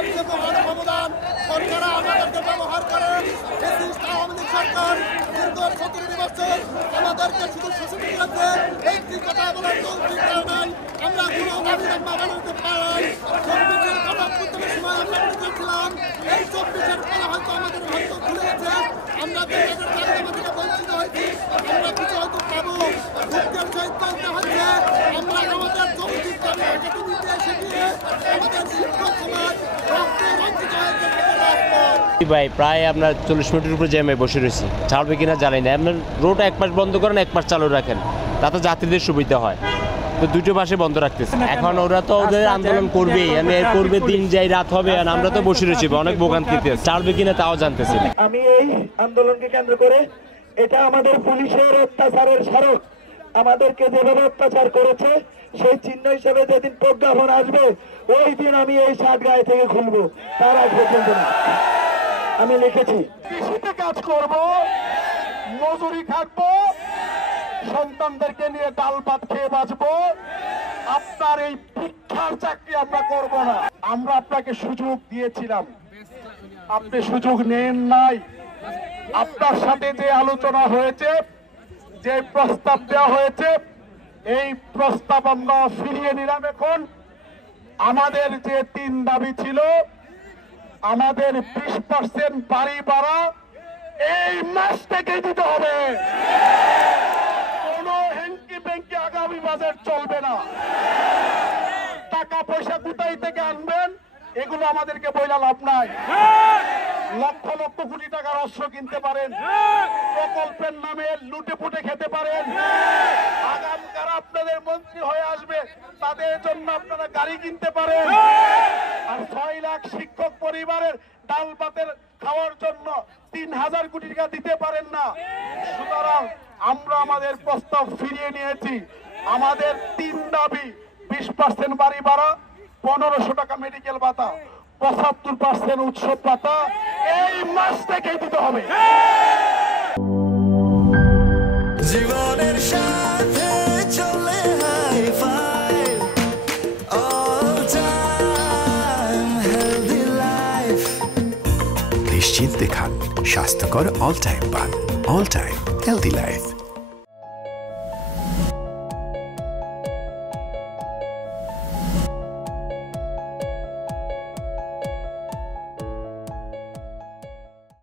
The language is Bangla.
সরকারের যে মহান অবদান, সরকার আমাদেরকে ব্যবহার করেন। আওয়ামী লীগ সরকার দীর্ঘ 17 বছর আমাদেরকে শুধু শোষণ করেছে। একটি কথা বলার যৌক্তিক কারণ আমরা কোনো রাজীনামা বানাতে পারি। 24-এর কথা প্রথমে সময় আমরা বুঝেছিলাম, এই 24-এর ফলে হয়তো আমাদের ভাগ্য খুলে গেছে। আমরা যে রাজীনামা থেকে বঞ্চিত হয়েছি, আমরা কিছু হয়তো পাবো। দুঃখের সহিত বলতে হচ্ছে, আমরা আমাদের যৌক্তিক দাবি হাঁটাতে দিতে এসে গিয়ে আমাদের শিক্ষক সমাজ রক্তে রঞ্জিত হয়েছে। ভাই প্রায় আপনার 40 মিনিটের উপরে জ্যামে বসে রয়েছি, ছাড়বে কিনা জানি না। আপনার রোড এক পাশ বন্ধ করেন, এক পাশ চালু রাখেন, তাতে যাত্রীদের সুবিধা হয়। তো দুটো পাশে বন্ধ রাখতেছে। এখন ওরা তো ওদের আন্দোলন করবেই, করবে, দিন যাই রাত হবে, আর আমরা তো বসে রয়েছি অনেক ভোগান্তিতে। ছাড়বে কিনা তাও জানতেছি। আমি এই আন্দোলনকে কেন্দ্র করে, এটা আমাদের পুলিশের অত্যাচারের স্মারক। আমাদেরকে যেভাবে অত্যাচার করেছে সেই চিহ্ন হিসেবে যেদিন প্রজ্ঞাপন আসবে, ওই দিন আমি এই শার্ট গায়ে থেকে খুলবো। তার আগ পর্যন্ত না। আমি লিখেছি, কৃষিতে কাজ করব, মজুরি খাটবো, সন্তানদেরকে নিয়ে ডাল ভাত খেয়ে বাঁচবো। আপনার এই ভিক্ষার চাকরি আমরা করব না। আমরা আপনাকে সুযোগ দিয়েছিলাম, আপনি সুযোগ নেন নাই। আপনার সাথে যে আলোচনা হয়েছে, যে প্রস্তাব দেওয়া হয়েছে, এই প্রস্তাব আমরা ফিরিয়ে নিলাম। এখন আমাদের যে 3 দাবি ছিল, আমাদের 20% বাড়ি ভাড়া এই মাস থেকে দিতে হবে। কোনো হেঙ্কি বেঙ্কি আগামী বাজেট চলবে না। টাকা পয়সা কোথায় থেকে আনবেন এগুলো আমাদেরকে বইলা লাভ নাই। লক্ষ লক্ষ কোটি টাকার অস্ত্র কিনতে পারেন, প্রকল্পের নামে লুটে পুটে খেতে পারেন। আগামীকাল আপনাদের মন্ত্রী হয়ে আসবে, তাদের জন্য আপনারা গাড়ি কিনতে পারেন। আর 6 লাখ শিক্ষক পরিবারের ডাল ভাতের খাওয়ার জন্য 3000 কোটি টাকা দিতে পারেন না। সুতরাং আমরা আমাদের প্রস্তাব ফিরিয়ে নিয়েছি। আমাদের 3 দাবি: 20% বাড়ি ভাড়া, 1500 টাকা মেডিকেল ভাতা, 75% উৎসব ভাতা এই মাস থেকে দিতে হবে। জীবনের সাথে চলে high five, all time healthy life. নিশ্চিন্তে খান স্বাস্থ্যকর অল টাইম পান, অল টাইম হেলদি লাইফ।